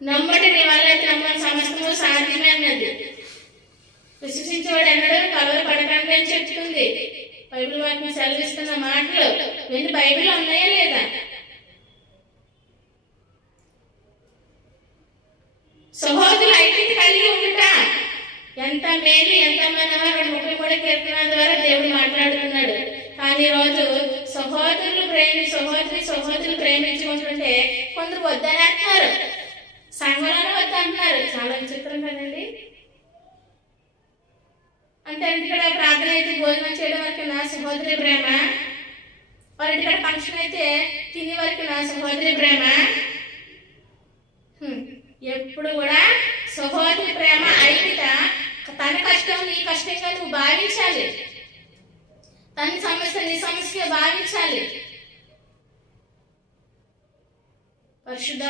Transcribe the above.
నమ్మటి నీ వల్ల అయితే నమ్మని సమస్తము సాధ్యమే అన్నది. విశ్వసించేవాడు ఎన్నడూ కలవరపడకండి అని చెప్తుంది బైబిల్ వాక్యం సెలవిస్తున్న మాటలు. ఇవన్నీ బైబిల్లో ఉన్నాయా లేదా? సహోదరులు ఐక్యత కలిగి ఉండుట ఎంత మేలు, ఎంత మనోహరం. 33 కీర్తన ద్వారా దేవుడు మాట్లాడుతున్నాడు. కానీ ఈరోజు సహోదరులు ప్రేమించుకుంటుంటే కొందరు వద్దనేస్తున్నారు, సంఘంలోనే వద్దంటున్నారు. చాలా విచిత్రం కదండి. అంటే ఇంటికడ ప్రార్థన అయితే భోజనం చేయడం వరకు నా సహోదరి ప్రేమ, వాళ్ళ ఇంటికడ ఫంక్షన్ అయితే తినే వరకు నా సహోదరి ప్రేమ. ఎప్పుడు కూడా సహోదరి ప్రేమ ఐక్యత, తన కష్టం నీ కష్టంగా నువ్వు భావించాలి, తన సమస్య నీ సమస్యగా భావించాలి. పరిశుద్ధ